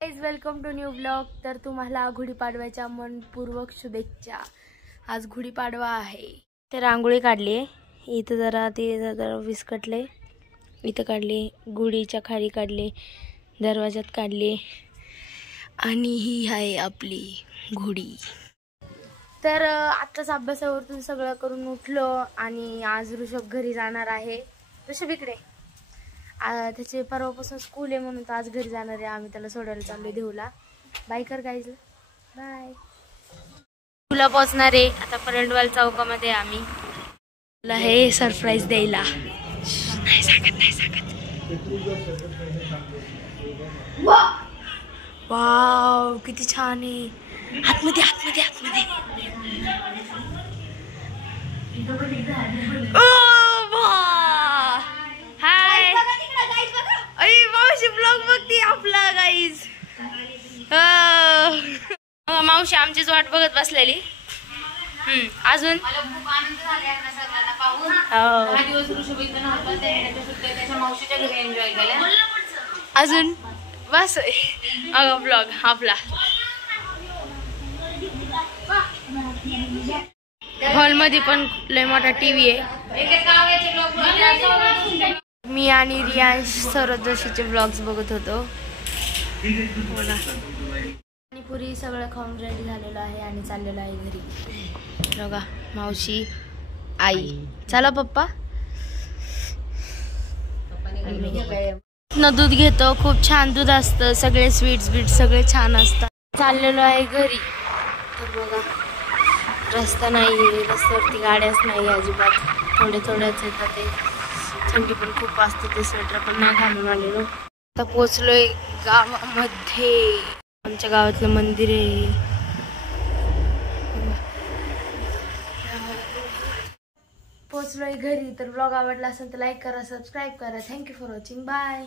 Welcome to new blog. तर तुम्हाला गुढीपाडव्याच्या मनपूर्वक शुभेच्छा। आज गुढीपाडवा आहे। तर रांगोळी काढली आहे इथं, जरा विस्कटले, इथं काढली, गुढीच्या खाली काढली, दरवाजात काढली आणि ही आहे आपली गुढी। तर आत्ताच अभ्यासावरून सगळं करून उठलो आणि आज ऋषभ घरी जाणार आहे। ऋषभ इकडे, त्याचे परवापासून स्कूल आहे म्हणून तो आज घरी जाणार आहे। आम्ही त्याला सोडायला चाललोय देऊला। बाय कर गाईज, बाय। तुला पोचणार आहे आता परंडवाल चौकामध्ये। आम्ही तुला हे सरप्राईज द्यायला नाही सांगत। वाव किती छान आहे। आतमध्ये हाय, अरे मावशी ब्लॉग बघती आपला गाईज। मावशी आमचीच वाट बघत बसलेली। अजून खूप आनंद झाला सगळ्यांना पाहून। 10 दिवस ऋषभ इथं नव्हता, त्याच्या सुट्ट्या त्याच्या मावशीच्या घरी एन्जॉय केल्या। अजून बस ब्लॉग आपला। हॉल मध्ये पण लय मोठा टीव्ही आहे। मी आणि रियांश सरोज जोशीचे ब्लॉग्स बघत होतो। पाणीपुरी सगळं खाऊन रेडी झालेलं आहे आणि चाललेलं आहे घरी। बघा मावशी, आई, चला पप्पा। दूध घेतो, खूप छान दूध असतं, सगळे स्वीट्स बीट सगळे छान असतात। चाललेलो आहे घरी। तर बघा रस्ता नाही, रस्त्यावरती गाड्याच नाही अजिबात, थोड्याच येतात ते। थंडी पण खूप असते, ते स्वेटर पण नाही घालून आलेलो। आता पोचलोय गावामध्ये, आमच्या गावातलं मंदिर आहे। पोचलोय घरी। तर ब्लॉग आवडला असेल तर लाईक करा, सबस्क्राईब करा। Thank you for watching, bye.